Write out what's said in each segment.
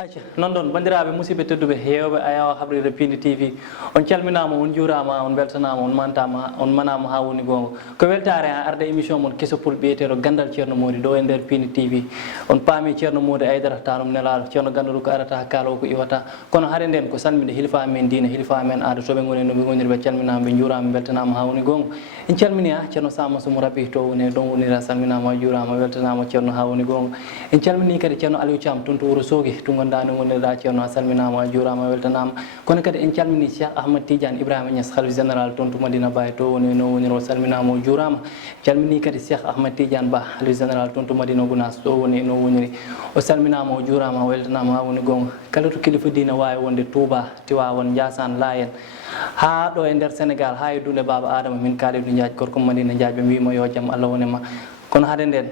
acca non ɗon bandiraɓe musidɓe tedduɓe hewɓe ayawa habrire Pindi TV on calminama on juurama on beltanama on mantama on manama ha woni gonga ko weltare ha arde émission mon kesopol ɓiyeteɗo gandal ceerno Mody ɗo e nder Pindi TV on paami ceerno Mody Aidara tanum nelaɗo ceerno ganduɗo ko arata kaalo ko iwata kono haade nden ko salminde hilfa amen diina hilfa amen aada toɓe goni no ɓe goniri ɓe calminama ɓe juurama beltanama ha woni gonga en calmini ha ceerno Samba Soumou Rabi to woni ɗon wonira salminama juurama weltanama ceerno ha woni gonga en calmini kadi ceerno Aliou Thiam toon to Wuro Sogi to gondani wonirɗa ceerno a salminama juurama weltanama kono kadi en calmini Cheikh Ahmad Tidiane Ibrahima Niass khalife général toon to Madina Baye to woni no woniro salminama juurama calmini kadi Cheikh Ahmad Tidiane Ba khalife général toon to Madina Gounass to woni no woniri o salminama juurama weltanama ha woni gonga kala to kilifa diina wawi wonde Touba Tivaouane Ndiassane Layen ha ɗo e nder Sénégal ha e Dule Baba Adama min Kalidou Ndiaye gorko Madina Ndiaye ɓe mbima yo jaam Allah wonema kono haade nden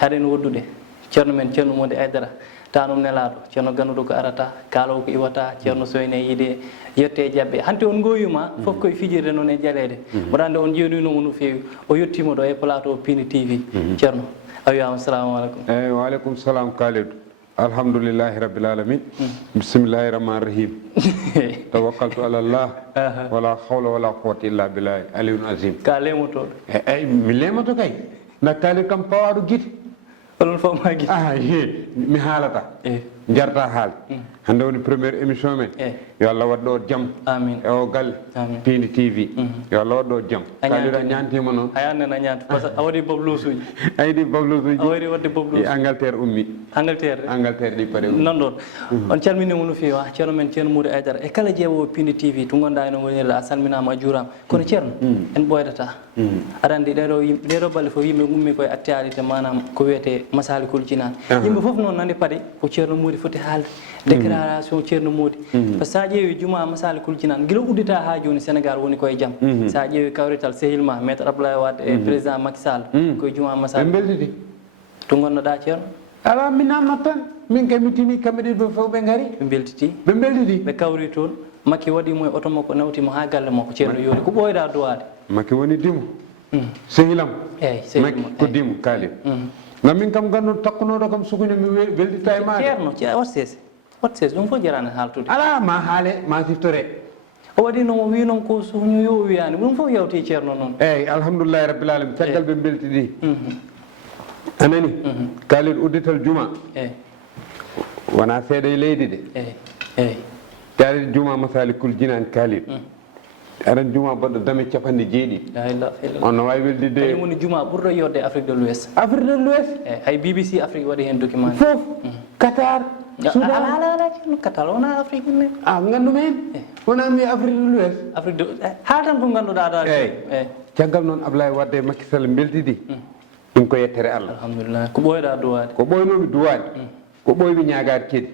haɗen woddude ceerno men ceerno Mody Aidara tanum nelaɗo ceerno ganduɗo ko arata kaalowo ko iwata ceerno soyne yiide yette jabɓe hanti on goyuma foof koye fijirde noon e jaleede mboɗa ande on jeenuynomo no feewi o yettima ɗo e plateau Pindi TV ceerno a wiyama assalamu aleykum eyyi waaleykum salam Kalidou alhamdoulillahi rabbil alamin bisimillahi rahmani rahim tawakkaltu ala llah wala hawla wala quwwata illa billahi aliyun azim ka lemotoɗo eyyi mi lemoto kay nda Kalidou kam pawaɗo guite onon fof ma guite mi haalata jarta haal hande woni premiére émission men yo Allah waɗ ɗo jaam amin e o galle Pindi TV yo Allah waɗ ɗo jaam Kalidou a ñantima noon a yannen a ñanta par ce que a waɗi boblos uji a yiɗi boblos uji a waɗi wadde boblos Angleterre ummi Angleterre ɗi paari non ɗon on calminimo no fewi ceerno men ceerno Mody Aidara e kala jeewowo Pindi TV to gonɗa eno wonirɗa a salminama a juurama kono ceerno en ɓoydata aɗa andi ɗeɗo balle fof yimɓe gummi koye actualité manam ko wiyete Masalikul Jinan yimɓe fof noon nani paɗe ko ceerno Mody foti haalde déclaration ceerno Mody par ce que sa ƴeewi juma Masalikul Jinan guila uddita ha joni Sénégal woni koye jaam sa ƴeewi kawrital sehilma maître Abdoulaye Wade e président Macky Sall koye juma Masalikul ɓe belditi to gonnoɗa ceerno ala mi namnat tan min kay mi tini kamɓe ɗiɗo fof ɓe gaari ɓe beltiti ɓe kawri toon Macky waɗimo e oto makko nawtimo ha galle makko ceerno yoori ko ɓoyɗa duwade Macky woni dimo sehilam eyyi Macky ko dimo Kalidou ngam min kam ganduɗo takkunoɗo kam sukuño mi weldita e maɗa ceerno wat sese ɗum fof jarani haaltude ala ma haale ma siftore o waɗi noon o wi noon ko sukuño yo wiyani ɗum fof yawti ceerno noon eyyi alhamdoulillahi rabbil alamin caggal ɓe beltiɗi anani Kalidou uddital juma wona seeɗa e leydi de eyyi taari juma Masalikul Jinan Kalidou aɗan juma baɗɗo dame capanɗe jeeɗiɗi on no wawi weldide kañum woni juma ɓurɗo yodde Afrique de l'Ouest hay BBC Afrique waɗi hen document fof Qatar ala ceerno Qatar wona Afrique ne ganduma hen wona mi Afrique de l'Ouest Afrique de haal tan ko ganduɗa ɗa eyyi caggal noon Abdoulaye Wade e Macky Sall beltiɗi ɗum ko yettere Allah alhamdulillah ko ɓoyɗa duwade ko ɓoynomi duwade ko ɓoymi ñagade kedi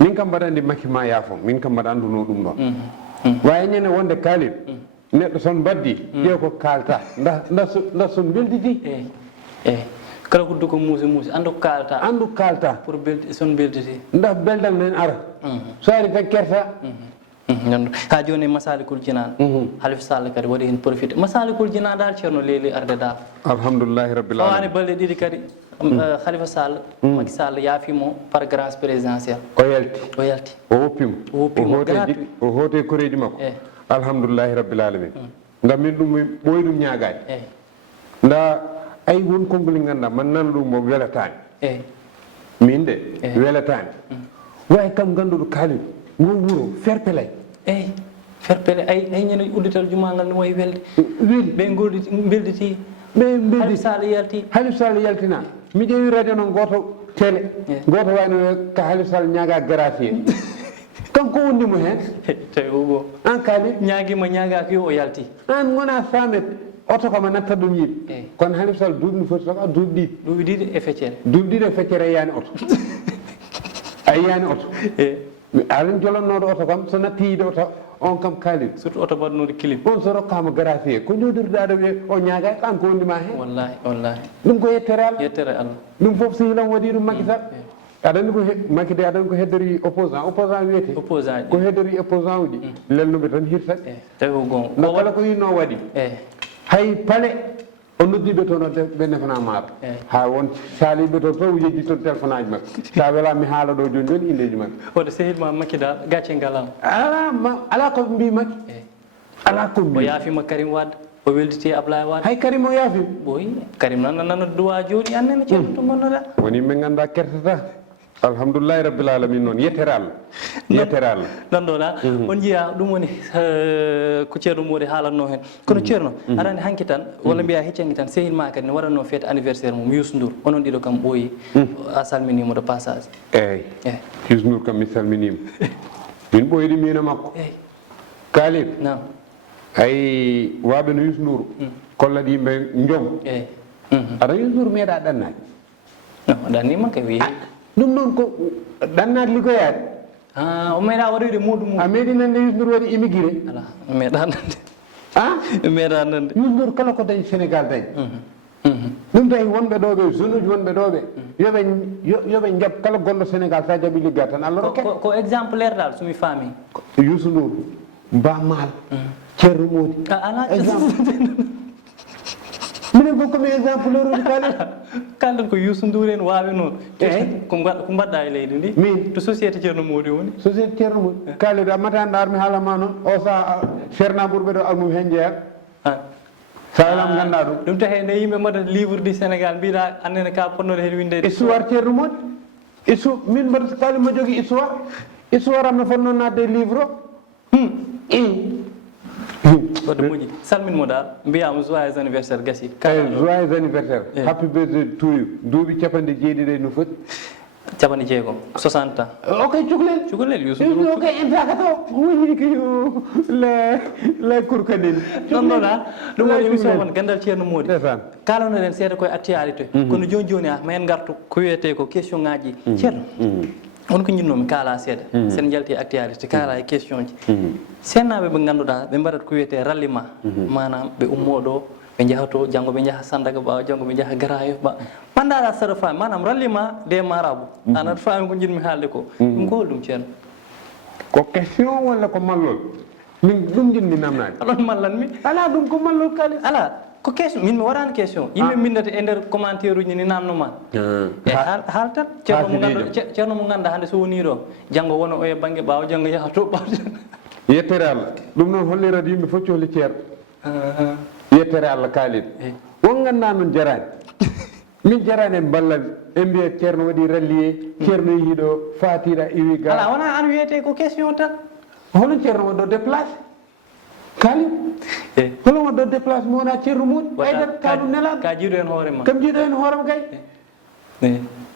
min kam mbaɗa andi Macky ma yaafo min kam mbaɗa anduno ɗum ɗon wawi ñande wonde Kalidou neɗɗo son baddi ƴeew ko kalta nda son belditi eyyi kala ko duko muusi andu ko kalta pour son belditi nda beldal nen ara so ari tan kersa ha joni Masalikul Jinan Khalifa Sall kadi waɗi hen profité Masalikul Jinan dal ceerno leeli arde dal alhamdoulillahi rabbil alamin ani balɗe ɗiɗi kadi Khalifa Sall Macky Sall yaafimo par grâce présidentielle o yalti o woppimo o hoote koreji makko alhamdoulillahi rabbil alamin ngam min ɗum ɓoyi ɗum ñagade nda ay won konngol ganduɗa man nana ɗum mo welatani min de welatani way kam ganduɗo Kalidou ngo wuuro Ferpelay Ferpelay ay ñande uddital jumagal no wayi welde ɓe belditi Halif Sall yaltina mi ƴeewi radio noon goto télé goto wayno ko Halif Sall ñaaga gracier kanko wondimo hen tawi ogo an Kalidou ñaguima ñagaki yo o yalti an gona famet oto kama natta ɗum yiiɗ kono Halif Sall duuɓi no foti saka duuɓi ɗiɗi e feccere a yiyani oto a yiyani oto aɗa jolonnoɗo oto kam so natti yiide oto on kam Kalidou surtout oto mbaɗnoɗo clim on so rokkama gracier ko ñodirɗaɗo wiye o ñaagay an ko wondima hen wallahi ɗum ko yettere Allah ɗum foof sehilam waɗi ɗum Macky Sall aɗa andi ko Macky de aɗa andi ko heddori opposant wiyete ko heddori opposant uji lelnuɓe tan hirtat tawi ko gonga kala ko yinno waɗi hay paale on noddiɓe toon o ɓe nefana maaro ha won saliɓe to fof yejji toon téléphone aji maɓɓe sa wela mi haala ɗo joni joni indeji maɓɓe oɗo sehilma makki dal gacce ngalam ala ko mbi makki ala ko mbi o yaafima Karim Wade o welditi Ablaye Wade hay Karim o yaafima boyi Karim nana duwa joni annene ceerno to gonnoɗa woni min ganda kertata alhamdulillahi rabbil alamin noon yettere Allah non ɗoɗa on jiiya ɗum woni ko ceerno Mody haalatno hen kono ceerno aɗa andi hanki tan walla mbiya heccangi tan sehilma kadi ne waɗatno fête anniversaire mum Youssou Ndour onon ɗiɗo kam ɓooyi a salminimo de passage eyyi Youssou Ndour kam mi salminima min ɓoyɗi mino makko Kalib nam hay waɓe no Youssou Ndour kolla ɗi yimɓe joom aɗa Youssou Ndour meeɗa ɗannade non ɗannima kay wi ɗum noon ko ɗannade liggoyade o meeɗa waɗoyde muɗum mum a meeɗi nande Youssou Ndour waɗi immigré ala meeɗa nande meeɗa nande Youssou Ndour kala ko dañi Sénégal dañi ɗum tawi wonɓe ɗo ɓe zone uji wonɓe ɗo ɓe yoɓe jaab kala gonɗo Sénégal sa jaaɓi ligga tan Allah rokke ko exemplaire dal somi faami Youssou Ndour Ba Maal Ceerno Mody ala minen fof komi exemplaire uji kalɗen ko Youssou Ndour en wawi noon ko mbaɗɗa e leydi ndi min to société Ceerno Mody woni société Ceerno Mody kalide a matani ɗa mi haalama noon o sa serna ɓurɓe ɗo almum hen jeeyat sa welam ganda ɗum tahe nde yimɓe mbaɗata livre du Sénégal mbiɗa annene ka ponnoɗo hen windede histoire Ceerno Mody min mbaɗa kali mo jogui histoire am no fonno nadde livre o wadde moƴƴi salminmo dal mbiyama joyeux anniversaire gasi joyeux anniversaire happy birthday to you duuɓi capanɗe jeeɗiɗi no foti capanɗe jeegom 60 ans ok cukalel Youssou Ndour ok intaka to woni ko le kurkanin ɗonɗoɗa ɗum woni émission won gandal Ceerno Mody kalanoɗen seeɗa koye actualité kono joni joni a mahen gartu ko wiyete ko question ngaji ceerno on ko jinnomi kaala seeɗa sen jalti actualité kaala e question ji sennaɓe ɓe ganduɗa ɓe mbaɗat ko wiyete ralliement manam ɓe ummoɗo ɓe jahato janggo ɓe jaaha Sandaga ɓawa janggo ɓe jaaha Garayof ba pandaɗa saɗa faami manam ralliement des marabouts an aɗa faami ko jinmi haalde ko ɗum ko holɗum ceerno ko question walla ko mallol min ɗum jinmi namnade alon mallanmi ala ɗum ko mallol kali ala ko question min mi waɗani question yimɓe bindata e nder commentaire uji ni namnoma e haal tan ceerno mo ganduɗa hande so woni ɗo janggo wona o e banggue ɓawa janggo yaha to ɓawa yettere Allah ɗum noon hollirade yimɓe fof cohli ceerno yettere Allah kaalide won ganda noon jarani min jarani en ballami en mbiya ceerno waɗi rallier ceerno yeehi ɗo fatira iwi ga ala wona an wiyete ko question tan hono ceerno waɗɗo déplacé kaali hono waɗɗo déplacé mo wona ceerno Mody ɓaydat ka ɗum nelaɗo ka jiiɗo hen hoorema kam jiiɗo hen hoorema kay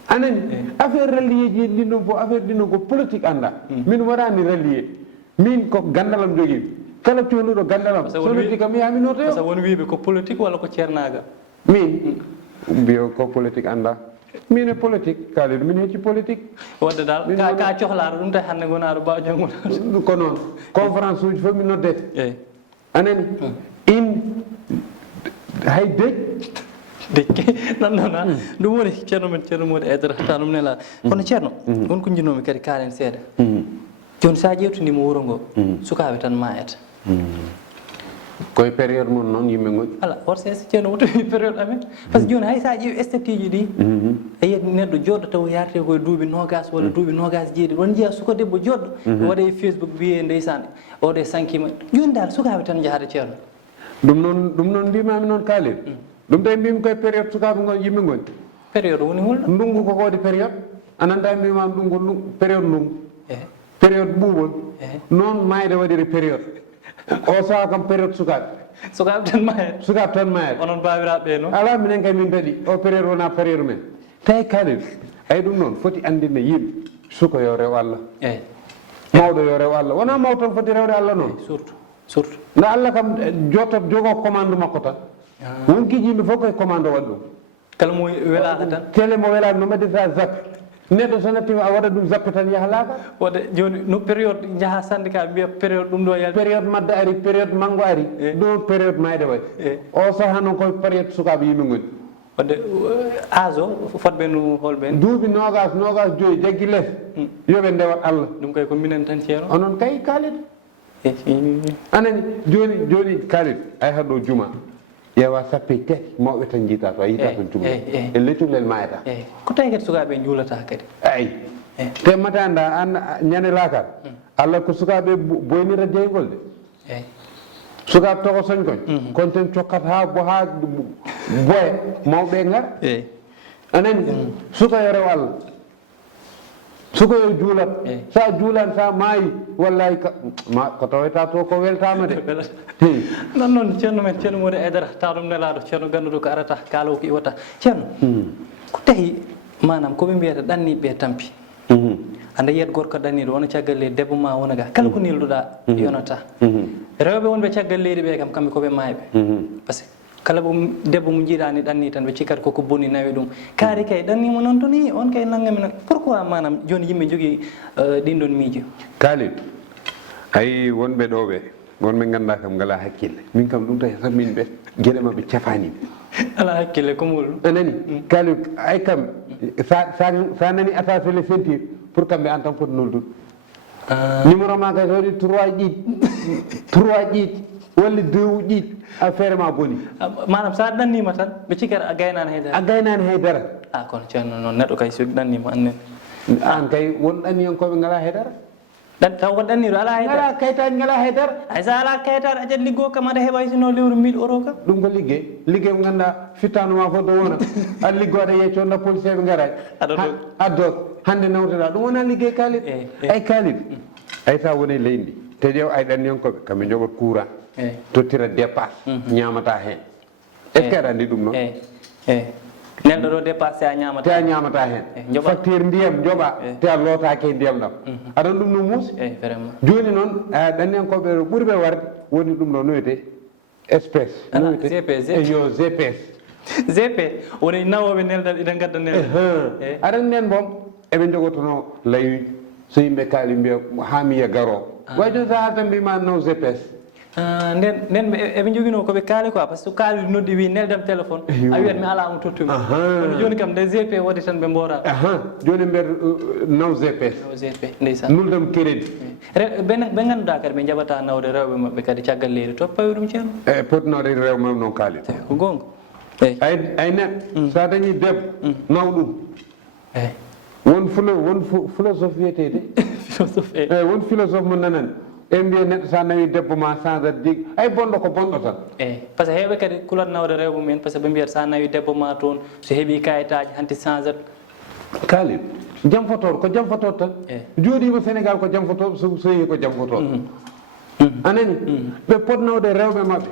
anani affaire rallier ji ɗin ɗon fof affaire ɗin ɗon ko politique anda min waɗani rallier min ko gandalam joguimi kala cohluɗo gandalam sonotti kam yaminoto yo par ce que won wiiɓe ko politique walla ko ceernagal min mbiyo ko politique anda min e politique kaaliɗo min hecci politique wadde dal ka cohlaɗo ɗum tawi hannde gonaɗo mbawa jangude ko noon conférence uji fof min noddete eyyi anani hay deƴke nanɗona ɗum woni ceerno men Ceerno Mody Aidara ta ɗum nelaɗo kono ceerno won ko jinnomi kadi kaalen seeɗa joni sa ƴewtidima wuro ngo sukaɓe tan ma eta koye période mon noon yimɓe goƴi ala horsense ceerno woto période amen par ce que joni hay sa ƴeewi esthétique ji ɗi a yiyat neɗɗo joɗɗo taw yarte koye duuɓi nogas walla duuɓi nogas jeeɗiɗi won jiiya suka debbo joɗɗo waɗa e Facebook wiye ndeysan oɗo sankima joni dal sukaɓe tan jahata ceerno ɗum noon mbimami noon kaalin ɗum tawi mbimi koye période sukaɓe gon yimɓe gooni période woni holɗo ndungu ko kode période ananta mbimami ɗum période ndungu période ɓuuɓol noon mayde waɗiri période o saha kam période sukaɓe sukaɓe tan mayat onon bawiraɓe ɓe noon ala minen kay min daɗi o période wona période men tawi kaalin ay ɗum noon foti andinde yimɓe suka yo rew Allah mawɗo yo rew Allah wona mawɗo tan foti rewde Allah noon surtout nda Allah kam jottat jogo commande makko tan wonkiji yimɓe fof koye commande waɗi ɗum kala mo welaka tan télé mo welaka no mbaɗirta zappe neɗɗo so nattima a waɗa ɗum zappe tan yaha laaka wadde joni no période jaaha syndicat mbiya période ɗum ɗo yalti période madda ari période manggo ari ɗo période mayde waɗi o saha noon koye période sukaɓe yimɓe goni wadde âge o fotɓe no holɓen duuɓi nogas joyyi jaggi less yoɓe ndewat Allah ɗum kay ko minen tan ceerno onon kay kaalid anani joni kaalid ay haɗo juma yewa sappe tati mawɓe tan jiita to a yita ton cukalel e ley cukalel mayata ko tawi kadi sukaɓe juulata kadi ay te matanda an ñande laakal allah ko sukaɓe boynira jeygol de sukaɓe toko soñkoñ kono ten cokkat ha boya mawɓe ngar anani suka yo rew allah suka yo juulat sa juulan sa maayi wallahi ko taweta to ko weltama de non noon ceerno men ceerno Modou Aidara taw ɗum nelaɗo ceerno ganduɗo ko arata kaalowo ko iwata ceerno ko tahi manam koɓe mbiyata ɗanniɓe tampi anda yiyat gorko ɗanniɗo wona caggal leydi debbo ma wona ga kala ko nilduɗa yonata rewɓe wonɓe caggal leydi ɓe kam kamɓe koɓe mayɓe par ce que kala debbo mo jiiɗani ɗanni tan ɓe cikkat koko bonni nawi ɗum kaari kay ɗannimo noon to ni on kay naggami nan pourquoi manam joni yimɓe jogui ɗin ɗon miijo kalid ayi wonɓe ɗo ɓe wonɓe ganduɗa kam ngala hakkille min kam ɗum tawi tan min ɓe gueɗe mabɓe cafanimi ala hakkille ko mol anani kalid ay kam sa nani attaché le ceinture pour kamɓe an tan foti noldude numéro ma kay waɗi 3 ƴiiɗ walla 2 ƴiiɗ affaire ma boni manam sa ɗannima tan ɓe cikkata a gaynani haydara a gaynani haydara kono ceerno noon neɗɗo kay so ɗannima annen an kay won ɗanniyankoɓe ngala haydara taw ko ɗanniɗo ala haydara ngala kayitaji ngala haydara hay sa ala kayitaɗo a jat liggo kam aɗa heɓa sino lewru 1000 € kam ɗum ko liggey ko ganduɗa fittanoma fof do wona aɗa liggo aɗa yecco nda policier ɓe garay addot hande nawteɗa ɗum wona liggey kalid ay kalid ay sa woni leydi te ƴeew ay ɗanniyankoɓe kamɓe joɓat courant tottira dépasse ñamata hen est ce que aɗa andi ɗum noon nelɗo ɗo dépassé a ñamata te a ñamata hen facture ndiyam joɓa te a lootake e ndiyam ɗam aɗan ɗum no muusi vraiment joni noon ɗanniyankoɓe ɗo ɓuurɓe warde woni ɗum ɗo noyete espèce yo gps gp woni nawoɓe neldal iɗen gadda nelda aɗan nden boom eɓe jogotono layuji so yimɓe kaali mbiya ha mi yiya garo way joni sa ha tan mbima naw gps nden eɓe joguino koɓe kaali quoi par ce que kaali noddi wi neldam téléphone a wiyat mi ala mo tottumi kono joni kam nde gp waɗi tan ɓe mbora joni mbiyat naw gps ndeysan nuldam crédit ɓe ganduɗa kadi ɓe jaɓata nawde rewɓe mabɓe kadi caggal leydi to pawi ɗum ceerno e potinode rew mam noon kaali ko gonga ay neɗɗo sa dañi debbo naw ɗum won philosophe wiyetede won philosophe mo nanani e mbiya neɗɗo sa nawi debbo ma change jigui ay bonɗo ko bonɗo tan par ce que heeɓe kadi kulat nawde rewɓe mumen par ce que ɓe mbiyata sa nawi debbo ma toon so heeɓi kayitaji hanti change kalid jam fotoɗo ko jam fotoɗo tan jooɗima sénégal ko jam fotoɗo so yeehi ko jam fotoɗo anani ɓe pot nawde rewɓe mabɓe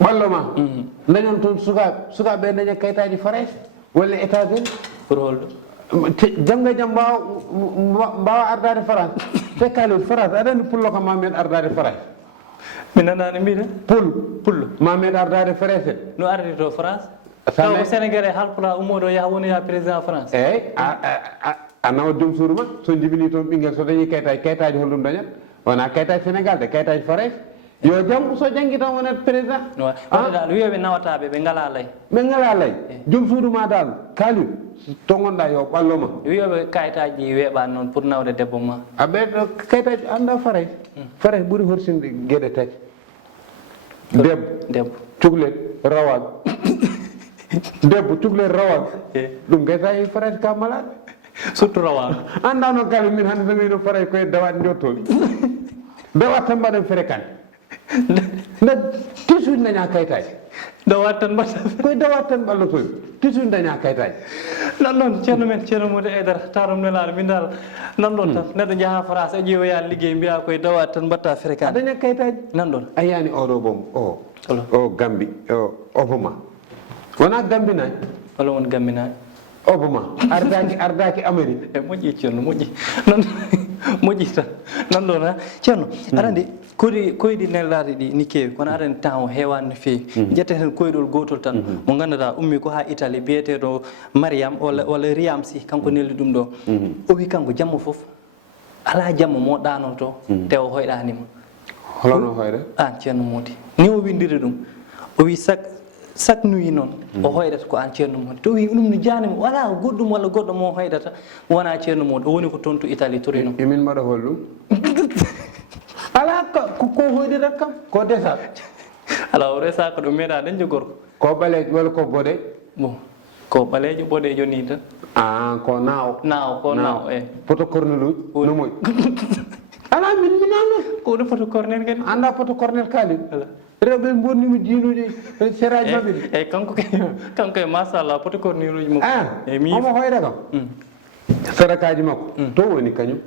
ɓallo ma dañon toon sukaɓe daña kayitaji France walla États-Unis pour holɗo jamga jam mbawa ardade France te kalid France aɗani pullo kam ma meeɗa ardade France mi nanani mbiɗa pullo ma meeɗa ardade France no ardi to France taw ko sénégalais halpula ummoɗo yaha wonoya président France eyyi a nawa joom suudu ma so jibini toon ɓinguel so dañi kayitaji holɗum dañat wona kayitaji sénégal de kayitaji France yo jam so jangui tan wonat président dal wiyoɓe nawataɓe ɓe ngala lay joom suudu ma dal kalid to gonɗa yo ɓalloma wiyoɓe kayitaji weeɓani noon pour nawde debbo ma ɓeɗo kayitaji anda France ɓuuri horsinde gueɗe tati debbo cukalel rawaɓe debbo cukalel rawaɓe ɗum gaysa e France ka malaɗe surtout rawaɓe anda noon kalid min hande so wino France koye dawaɗe jottoɓe dawat tan mbaɗen fréquente nde tisuji daña kayitaji dawat tan mbaɗa koye dawat tan ɓallotoɓe tisuji daña kayitaji nan noon ceerno men ceerno Modou Aidara tarum nelaɗo min dal nan ɗon tan neɗɗo jaaha France a ƴeewoya liggey mbiya koye dawat tan mbatta fréquente a daña kayitaji nan ɗon a yiyani oɗo boom o Gambi Obama wona Gambi nayi walla won Gambi nayi Obama ardaki Amérique e moƴƴi ceerno moƴƴi non moƴƴi tan nan ɗon ha ceerno aɗa andi koyɗi nellaɗe ɗi ni keewi kono aɗa andi temps o heewani no feewi ƴetteten koyɗol gotol tan mo ganduɗa ummi ko ha Italie biyeteɗo Mariam walla Riyam Sy kanko nelli ɗum ɗo o wi kanko jamma foof ala jamma mo ɗanoto te o hoyɗanima holono hoyre an ceerno Mody ni o windiri ɗum o wi chaque nuit noon o hoydata ko an ceerno Mody to wi ɗum no janima wala goɗɗum walla goɗɗo mo hoydata wona ceerno Mody o woni ko toon to Italie Torino emin mbaɗa holɗum ala ko hoydirat kam ko desat alors resa ko ɗum meeɗaɗen jogorko ko ɓaleejo walla ko boɗeejo bon ko ɓaleejo boɗeejo ni tan ko naawo ko naawo poto corneluji no moƴ ala min minano ko ɗum poto cornel kadi anda poto cornel kaali rewɓe bonnimi diinuji séraji maɓɓe ɗi eyyi kanko e machallah poto corneluji mo omo hoyre kam sadakaji makko to woni kañum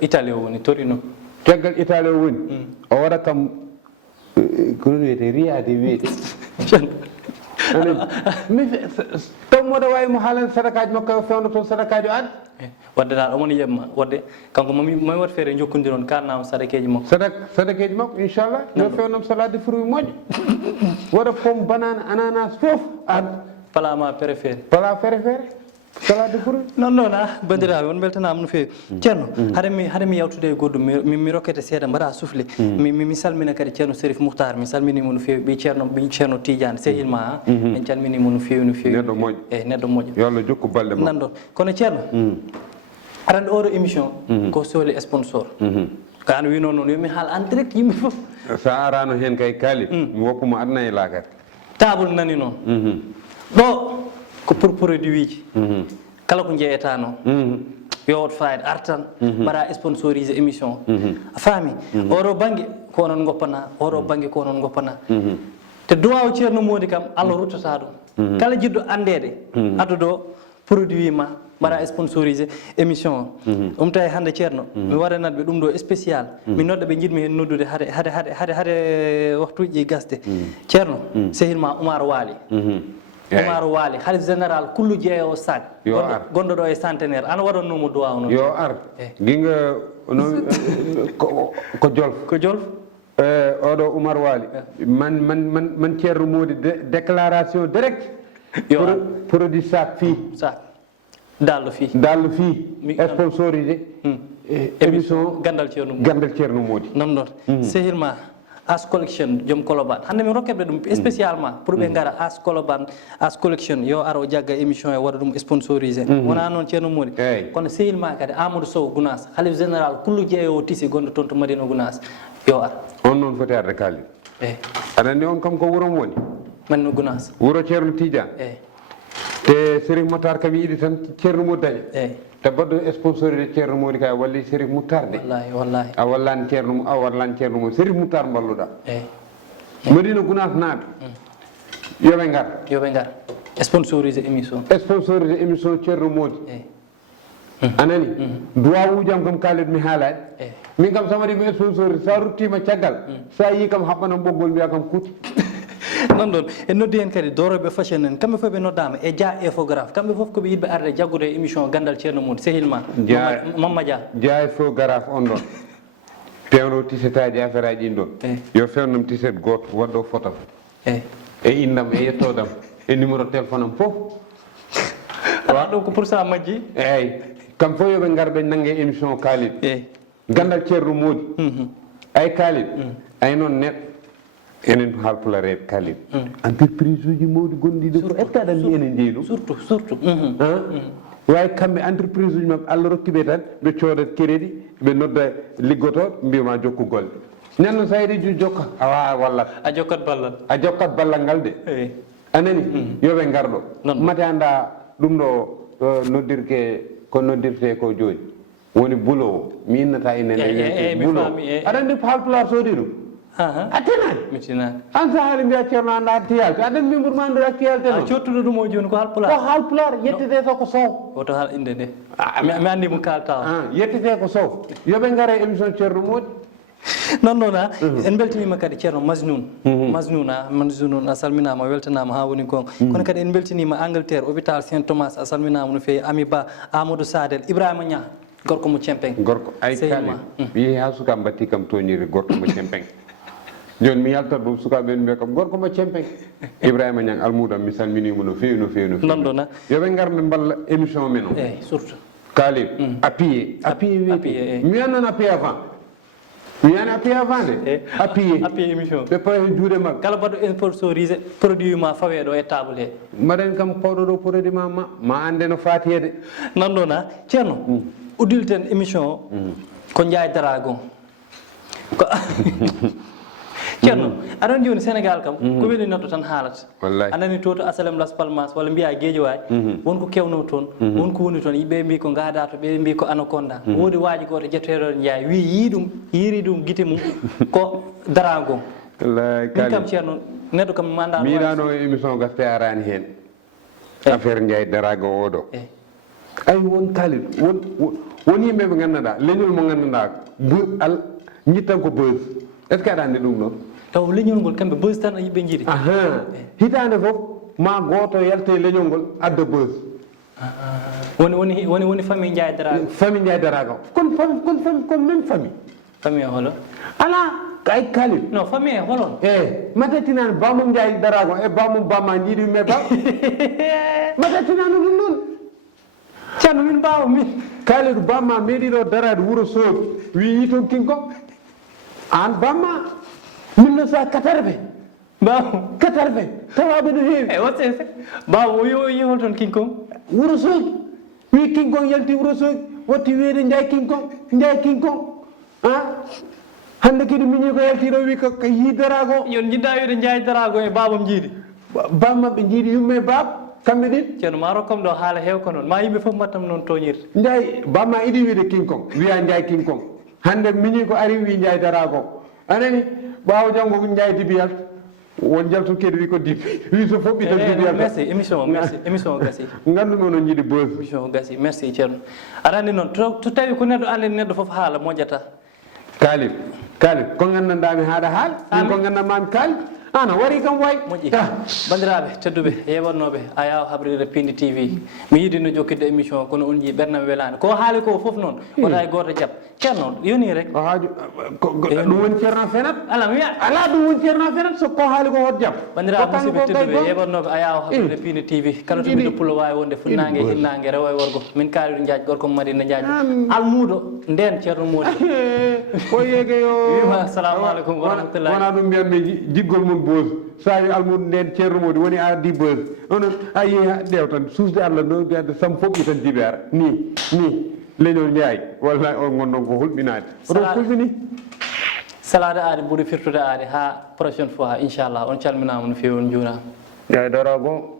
italie o woni torino caggal italie o woni o waɗa kam kono wiyete riyade wiyete mi taw moɗo wawi mo haalande sadakaji makko o fewno toon sadakaji o adda wadde dal omona yebma wadde kanko mami wat feere jokkodiron kalnama sadakeji makko sadakeji makko inchallah yo fewnam salade fruit moƴƴo waɗa pomme banane ananas foof adda palama préféré pala préféré salade fruit non bandiraɓe on beltanama no fewi ceerno haɗami yawtude e goɗɗum mi rokkete seeɗa mbaɗa soufflé mi salmina kadi ceerno Sérif Mouhtar mi salminimo no fewi ɓi ceerno Tidiane sehilma en calminimo no fewi neɗɗo moƴƴo eyyi neɗɗo moƴƴo yo Allah jokku balɗe ma nanɗon kono ceerno arande oɗo émission ko sohli sponsor ko an wino noon yomi haal en direct yimɓe foof sa arano hen kay kaali mi woppuma adna e laakare table nani noon ɗo ko pour produit ji kala ko jeeyatano yowot fayde artan mbaɗa sponsorisé émission a faami oɗo banggue ko onon goppana oɗo banggue ko onon goppana te duwaw ceerno Mody kam Allah ruttata ɗum kala jiɗɗo andede adduɗo produit ma mbaɗa sponsorisé émission o tawi hande ceerno mi waɗanatɓe ɗum ɗo spécial mi nodda ɓe jiɗmi hen noddude hade waktuji gasde ceerno sehilma Oumar Waly Oumar Waly halif général kullu jeeyowo sac gonɗo ɗo e centenaire ana waɗannomo duwaw noon yo ar ginga ko jolf oɗo Oumar Waly man ceerno Mody déclaration direct produit sac fii dallo fii sponsorisé émission gandal ceerno Mody non ɗon sehilma As Collection joom Colobane hande mi rokkeɓe ɗum spécialement pour ɓe gara As Colobane As Collection yo aro jagga émission e waɗa ɗum sponsorisé wona noon ceerno Mody kono sehilma kadi Amadou Sow Gounas halif général kullu jeeyowo tisi gonɗo toon to Madina Gounas yo ar on noon foti arde kaali aɗa andi on kam ko wuurom woni Madina Gounas wuuro ceerno Tidiane te Sérif Mouhtar kam yiiɗi tan ceerno Mody daña te baɗɗo sponsorisé ceerno Mody kay walli Sérif Mouhtar de wallahi a wallani ceerno Mody Sérif Mouhtar balluɗa Madina Gounas naaɓe yoɓe gar sponsorisé émission ceerno Mody anani duwawujam kam kaalid mi haalaɗi min kam sama waɗimi sponsorisé sa ruttima caggal sa yi kam haɓɓanam ɓoggol mbiya kam kuuti non ɗon en noddi hen kadi doroɓe fashion en kamɓe fof ɓe noddama e Dia infographe kamɓe fof koɓe yiɗɓe arde jaggude e émission gandal ceerno Mody sehilma Mamma Dia infographe on ɗon pewno tiset aji affaire aji ɗin ɗon yo fewnam tiset goto waɗɗo photo e indam e yettodam e numéro téléphone am foof wa ɗum ko pour ça majji eyyi kam fof yoɓe gar ɓe nangge émission kaalid gandal ceerno Mody ay kaalid ay noon neɗɗo enen haalpulareɓe kaalid entreprise uji mawɗi gonɗiɗo est ce que aɗa andi enen jeeyi ɗum surtout way kamɓe entreprise uji mabɓe Allah rokkiɓe tan ɓe coodat crédit ɓe nodda liggotoɓe mbiyama jokku golle nenno sa yiɗi jokka a wawa wallat a jokkat ballal ngal de anani yoɓe garɗo mate anda ɗum ɗo noddirke ko noddirte ko joni woni bulowo mi innata inene bulo aɗa andi haalpular soodi ɗum a tenani an sa haali mbiya ceerno anda ar tiyalte aɗen mbiɓurma andude ak tiyalte noon cottuɗo ɗum o joni ko haalpular yettete to ko sow oto haal inde nde mi andi mo kaltawa yettete ko sow yoɓe gara émission ceerno Mody non en beltinima kadi ceerno Masnoun a salminama weltanama ha woni gonga kono kadi en beltinima Angleterre hôpital Saint Thomas a salminama no fewi Ami Ba Amadou Sadel Ibrahima Niang gorko mo Cempeng gorko ay kali wi ha suka batti kam toñiri gorko mo Cempeng joni mi yaltat ɗum sukaɓe mbiya kam gorko mo Cempeng Ibrahima Niang almudam mi salminimo no fewi non ɗon yoɓe garde mballa émission men o surtout kalib appuyé wiyete mi yannan appuyé avant mi yani appuyé avant de appuyé émission ɓe pawa hen juuɗe mabɓe kala mbaɗɗo sponsorisé produit ma fawe ɗo e table he mbaɗen kam pawɗo ɗo produit ma ande no fatiyede non ɗon ceerno uddilten émission o ko Ndiaye Dragon ceerno aɗon joni sénégal kam ko weli neɗɗo tan haalata wallahi anani to to asalem las palmas walla mbiya gueejowaay wonko kewno toon wonko woni toon yimɓe mbi ko gaada to ɓe mbi ko anaconda woodi waaji goto jetteɗo jeeya wi yiiri ɗum guite mum ko darago wallahi min kam ceerno neɗɗo kam manda miɗano émission gaste arani hen affaire Ndiaye Darago oɗo ay won kalid won yimɓe ɓe ganduɗa leñol mo ganduɗa ñittan ko beuse est ce que aɗa andi ɗum ɗon taw leñol ngol kamɓe beuse tan yimɓe jiiɗi hitande fof ma goto yalte leñol ngol adda beuse woni famille Ndiaye Darago famille Ndiaye Darago kon même famille o holo ala ay kalid non famille e holon matatinani bamum Ndiaye Darago e bamum bamma jiiɗi yumme ba matatinani ɗum ɗon ceerno min mbawa min kalidou bamma meeɗiɗo darade wuuro sood wi toon kinko an bamma 1980 mbaw 80 tawaɓe no heewi e watte mbaw o yihol toon kinkon wuuro sood wi kinkon yalti wuuro sood watti wiide Ndiaye kinkon hande kadi miñi ko yaltiɗo wi ko yi Darago yon jiɗɗa wiide Ndiaye Darago e babam jiiɗi bammaɓe jiiɗi yumme bab kamɓe ɗin ceerno ma rokkam ɗo haala heew ko noon ma yimɓe fof mbattam noon toñirde Ndiaye bamma iɗi wiide kinkon wiya Ndiaye kinkon hande miñi ko ari wi Ndiaye Darago anani ɓawo janggo ko Ndiaye dibi yalta won jaltu kedi wi ko dibi wi so foɓɓi tan dibi yalta merci émission o gasi gandumi onon jiiɗi beuse émission o gasi merci ceerno aɗa andi noon to tawi ko neɗɗo andi neɗɗo fof haala moƴƴata kalib ko gandanɗami haɗa haal min ko gandamami kalib ana wari kam way moƴƴi bandiraɓe tedduɓe yewannoɓe a yaw habride Pindi TV mi yiɗi no jokkidde émission kono on jii ɓerdam welani ko haali ko foof noon wona e goto jaab ceerno yoni rek o haaju ɗum woni ceerno fenat ala mi wiya ala ɗum woni ceerno fenat so ko haali ko hot jaab bandiraɓe musidɓe tedduɓe yewannoɓe a yaw habride Pindi TV kala to miɗo pulo wawi wonde funnague hinnangue rewo e worgo min kaaliɗo Diadji gorko Madina Diadji almuɗo nden ceerno Mody o yeege yo wima assalamu aleykum wa rahmatullahi wona ɗum mbiyatmi jiggol mum beuse so wi almuɗo nden ceerno Mody woni ardi beuse onon a yeehi ɗew tan suusde Allah no mbiyade sam foɓɓi tan jibera ni leñol Ndiaye wallahi on gonɗon ko hulɓinade oɗon hulɓini salade aade ɓuuri firtude aade ha prochaine fois inchallah on calminama no fewi on juurama Ndiaye Darago